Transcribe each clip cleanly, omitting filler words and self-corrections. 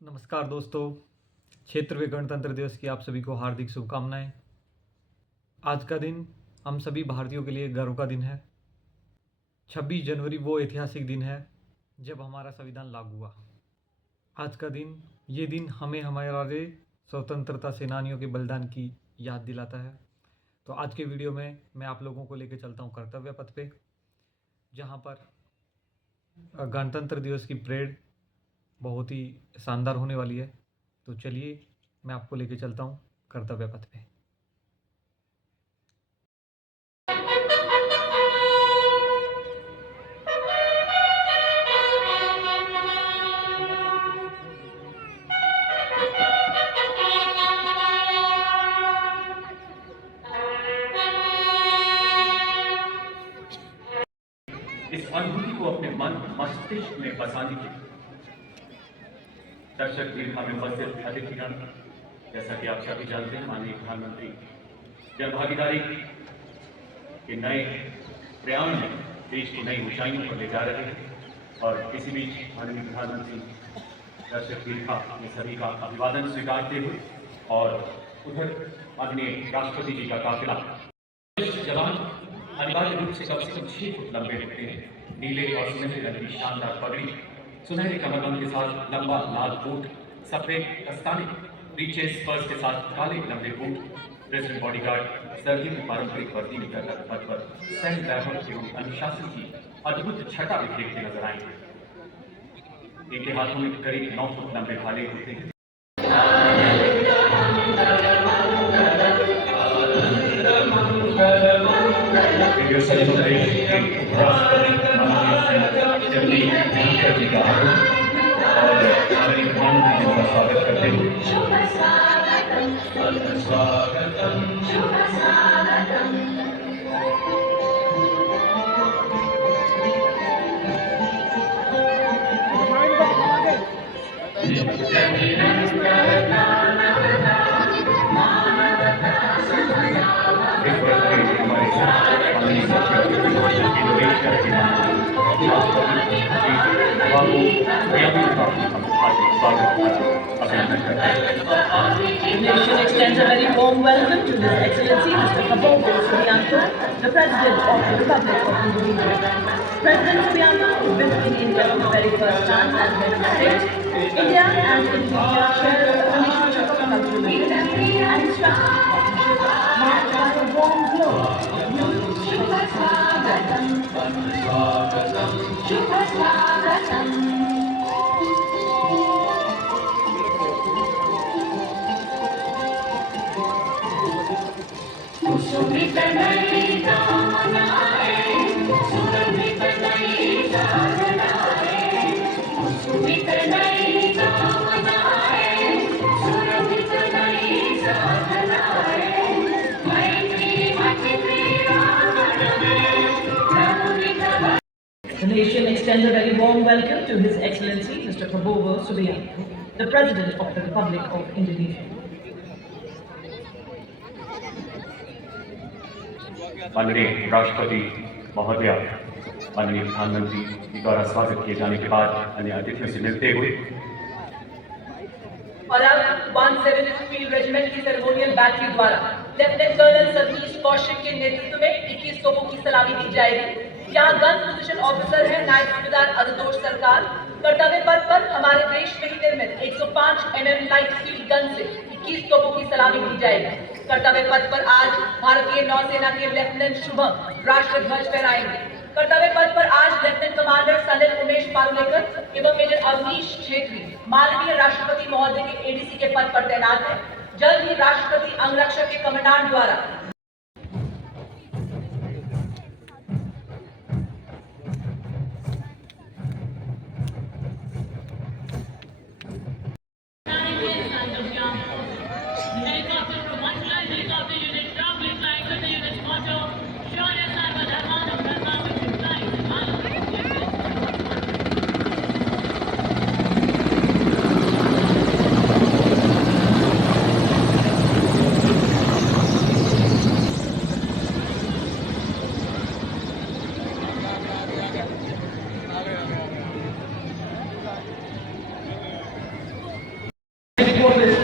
नमस्कार दोस्तों। क्षेत्रव्यापी गणतंत्र दिवस की आप सभी को हार्दिक शुभकामनाएं। आज का दिन हम सभी भारतीयों के लिए गर्व का दिन है। 26 जनवरी वो ऐतिहासिक दिन है जब हमारा संविधान लागू हुआ। आज का दिन ये दिन हमें हमारे स्वतंत्रता सेनानियों के बलिदान की याद दिलाता है। तो आज के वीडियो में मैं आप लोगों को लेकर चलता हूँ कर्तव्य पथ पे, जहाँ पर गणतंत्र दिवस की परेड बहुत ही शानदार होने वाली है। तो चलिए मैं आपको लेके चलता हूँ कर्तव्य पथ पे। इस अनुभूति को अपने मन मस्तिष्क में बसाने के लिए दर्शक दीर्घा में उपस्थित अतिथिगण, जैसा कि आप सभी जानते हैं, माननीय प्रधानमंत्री जन भागीदारी के नए प्रयाण में देश को नई ऊंचाइयों पर ले जा रहे हैं। और इसी बीच माननीय प्रधानमंत्री दर्शक दीर्घा में सभी का अभिवादन स्वीकारते हुए और उधर माननीय राष्ट्रपति जी का काफिला। जवान अनिवार्य रूप से कम 6 फुट लंबे होते हैं। नीले और सुनहरे रंग की शानदार पगड़ी, सुनहरे कमरबंद के साथ लंबा लाल कोट, सफेद दस्ताने, रीचेस पर्स के साथ काले लंबे बूट। प्रेसिडेंट बॉडीगार्ड सर्दी की पारंपरिक वर्दी में कर पथ पर सैन्य वैभव एवं अनुशासन की अद्भुत छटा बिखेरते नजर आएंगे। इनके हाथों में करीब 9 फुट लंबे भाले होते हैं। स्वागत करते हुए The nation extends a very warm welcome to His Excellency Mr. Prabowo Subianto, the President of the Republic of Indonesia. President Subianto has visited India for the very first time as head of state. India and Indonesia share a relationship of cultural unity and strategic partnership marked by a warm glow of youth, The nation extends a very warm welcome to His Excellency Mr. Prabowo Subianto, the President of the Republic of Indonesia. माननीय राष्ट्रपति महोदय, माननीय प्रधानमंत्री जी द्वारा स्वागत किए जाने के बाद अन्य अतिथियों से मिलते हुए और अब 172 फील्ड रेजिमेंट की सेरेमोनियल बैटरी द्वारा लेफ्टिनेंट कर्नल सतीश कौशिक के नेतृत्व में 21 तोपों की सलामी दी जाएगी। यहाँ गन पोजीशन ऑफिसर है नायब सूबेदार आशुतोष सरकार। कर्तव्य पथ पर हमारे देश में ही निर्मित 105 mm लाइट फील्ड गन से 21 तोपों की सलामी दी जाएगी। कर्तव्य पथ पर आज भारतीय नौसेना के लेफ्टिनेंट शुभम राष्ट्र ध्वज फहराएंगे। कर्तव्य पथ पर आज लेफ्टिनेंट कमांडर सनिल उमेश पारुलेकर एवं मेजर अवनीश छेत्री माननीय राष्ट्रपति महोदय के एडीसी के पद पर तैनात है। जल्द ही राष्ट्रपति अंगरक्षक के कमांडेंट द्वारा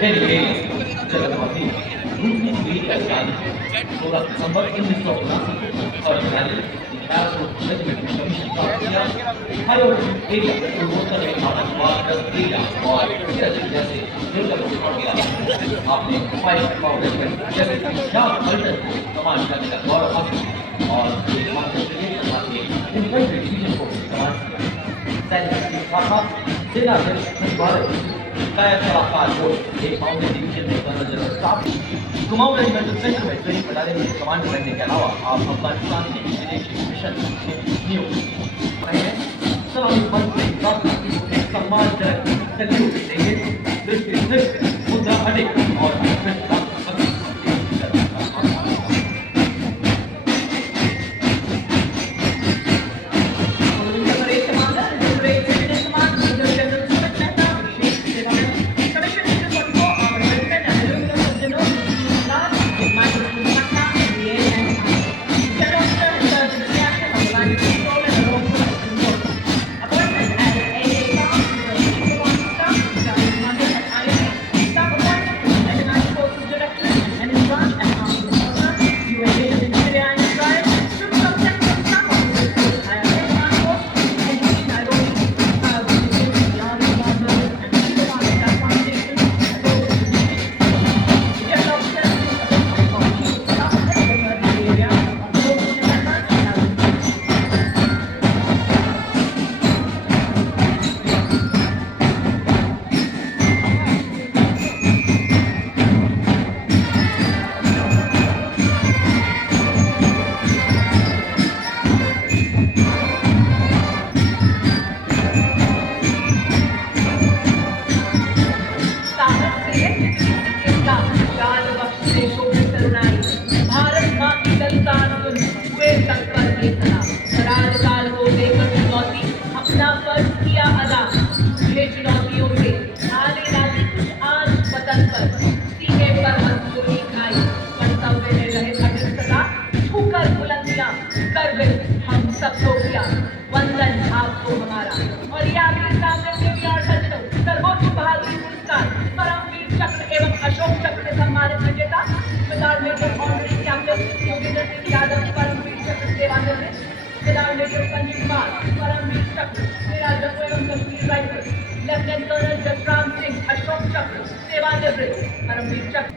Dedicated to the Mahdi, ruthlessly established 16 दिसंबर 1979 और रैली 1100 रेजिमेंट में कमीशन प्राप्त किया। हायर एरिया पूर्वोत्तर में आतंकवाद एरिया और सिरज जैसे दुर्गम पड़ गया। आपने 5 पावर रेजिमेंट जैसे शाह अल्टर को कमांड करने का गौरव हासिल और एक मास्टर ब्रिगेड के साथ एक इन्फेंट्री डिवीजन को कमांड किया। सैनिक की शाखा सेना से भारत कायम सलाहकार को एक माउंटेन डिवीजन में colonel general staff Kumaon regimental centre में ट्रेनिंग बटालियन में कमांड करने के अलावा आप अफगानिस्तान के विदेशी मिशन में नियुक्त रहे हैं। सलामी मंच में एक सम्मानजनक सैल्यूट देंगे। दृष्टि सिर्फ मुद्रा हटे और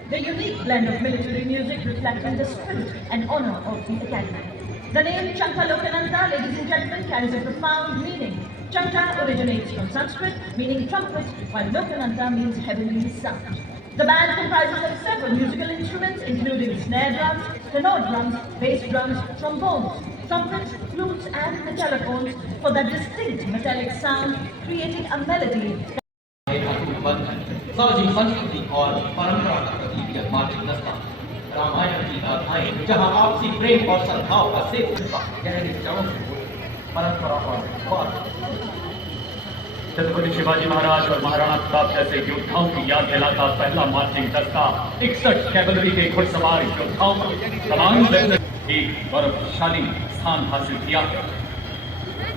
The unique blend of military music reflecting the spirit and honor of the Academy. The name Chanka Lokananta, ladies and gentlemen, carries a profound meaning. Chanka originates from Sanskrit, meaning trumpet, while Lokananta means heavenly sound. The band comprises of several musical instruments, including snare drums, tenor drums, bass drums, trombones, trumpets, flutes, and metallophones for that distinct metallic sound, creating a melody. सामाजिक संस्कृति और परंपरा का प्रतीक यह marching दस्ता रामायण की गाथाएं जहां आपसी प्रेम और सद्भाव का सेवा गहरी जड़ों से परंपरा और छत्रपति शिवाजी महाराज और महाराणा प्रताप जैसे योद्धाओं की याद दिलाता पहला मार्चिंग दस्ता 61 कैवलरी के घुड़सवार योद्धाओं को कमान देकर एक गौरवशाली स्थान हासिल किया।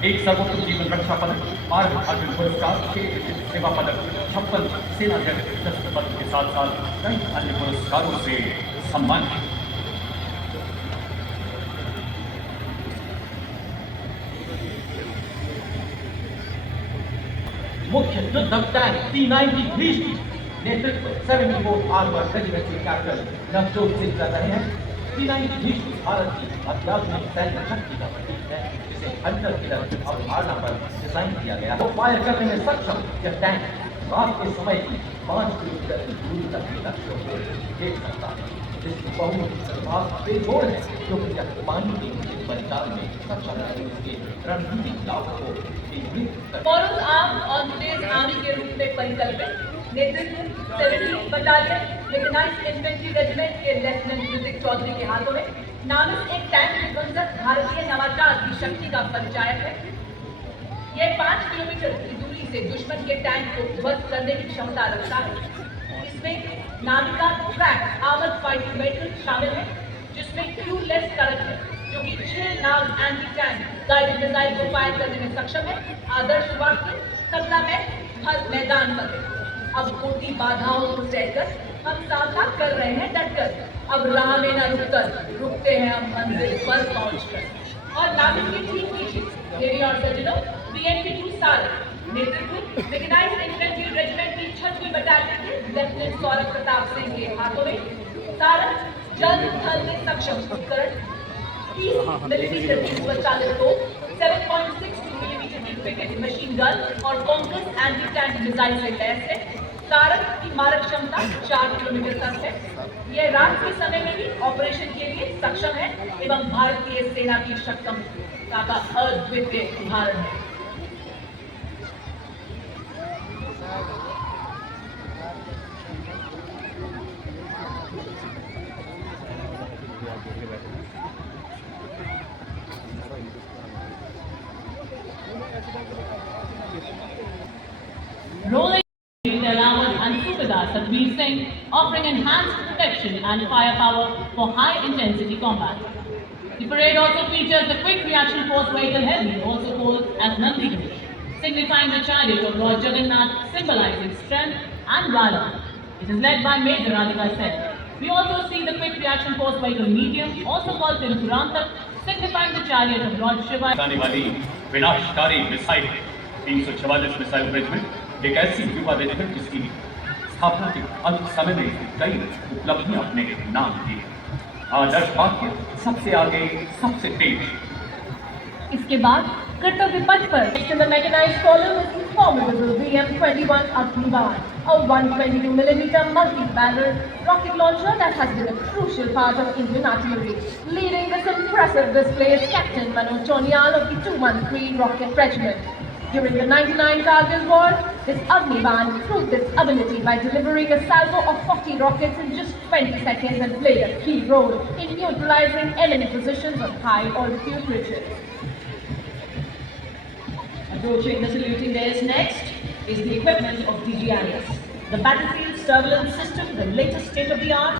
एक सर्वोत्तम जीवन रक्षा पदक, 12 अर्जुन पुरस्कार, 6 सेवा पदक, 56 सेना जगत पदक के साथ साथ कई अन्य पुरस्कारों से सम्मानित। मुख्य युद्धक टैंक T-90 भीष्म नेतृत्व 74th आर्मर्ड रेजिमेंट के कैप्टन नवजोत सिंह कर रहे हैं। T-90 भीष्म भारत की अत्याधुनिक सैन्य शक्ति का प्रतीक है, जिसे हंटर किलर अवधारणा पर डिजाइन किया गया। वो फायर करने में सक्षम यह टैंक रात के समय की 5 किलोमीटर की दूरी तक के लक्ष्यों को देख सकता है, जिसकी बहुत बेजोड़ है, क्योंकि यह पानी के उचित परिचालन में सक्षम है, इसके रणनीतिक लाभ को Morals armed on today's army के रूप में परिकल्पित नेतृत्व 70 बटालियन मैकेनाइज्ड इन्फेंट्री रेजिमेंट के लेफ्टिनेंट ऋतिक चौधरी के हाथों में नामित एक टैंक विध्वंसक भारतीय नवाचार की शक्ति का परिचायक है। यह 5 किलोमीटर की दूरी से दुश्मन के टैंक को ध्वस्त करने की क्षमता रखता है। इसमें Navika track armoured fighting vehicle शामिल है, जिसमें क्रूलेस टर्रेट है, जो कि 6 नाव एंटी टैंक गाइडेड मिसाइल को फायर करने में सक्षम है। आदर्श वाक्य 17 में हर मैदान पर है। अब कोटि बाधाओं को सहकर हम सार्थक कर रहे हैं डटकर। अब राह में न रुककर रुकते हैं हम मंजिल पर पहुंचकर। और नाविक के ठीक पीछे मेरी और सज्जनों BNP-2 सारंग नेतृत्व मैकेनाइज्ड इन्फेंट्री रेजिमेंट की 6वीं बटालियन के लेफ्टिनेंट सौरभ प्रताप सिंह के हाथों में सारंग जल थल में सक्षम उपकरण 30 मिलीमीटर की स्वचालित तोप 7.62 मिलीमीटर की पिकेट मशीन गन और कॉन्ग्रेस एंटी टैंक मिसाइल से लैस है। सारंग की मारक क्षमता 4 किलोमीटर तक है। यह रात के समय में भी ऑपरेशन के लिए सक्षम है एवं भारतीय सेना की सक्षमता का अद्वितीय उदाहरण है। Rolling Around and Subedar Satbir Singh, offering enhanced protection and firepower for high-intensity combat. The parade also features the Quick Reaction Force Vehicle Heavy, also called as Nandi Ghosh, signifying the chariot of Lord Jagannath, symbolizing strength and valor. It is led by Major Radhika Sen. We also see the Quick Reaction Force Vehicle Medium, also called Tirupurantak, signifying the chariot of Lord Shiva. आने वाली विनाशकारी missile 344 missile regiment एक ऐसी युवा regiment जिसकी स्थापना के अल्प समय में इसने कई उपलब्धियां अपने नाम की है। आदर्श वाक्य सबसे आगे सबसे तेज। इसके बाद कर्तव्य पथ पर in the mechanized column is the formidable VM-21 Agnibaar, a 122mm multi-barrel rocket launcher that has been a crucial part of Indian artillery. Leading this impressive display is Captain Manoj Chonial of the 213 Rocket Regiment. During the 99 Kargil War, this Agnibaar proved its ability by delivering a salvo of 40 rockets in just 20 seconds and played a key role in neutralizing enemy positions on high altitude ridges. Approaching the saluting dais next is the equipment of DGIS, the battlefield surveillance system, the latest state-of-the-art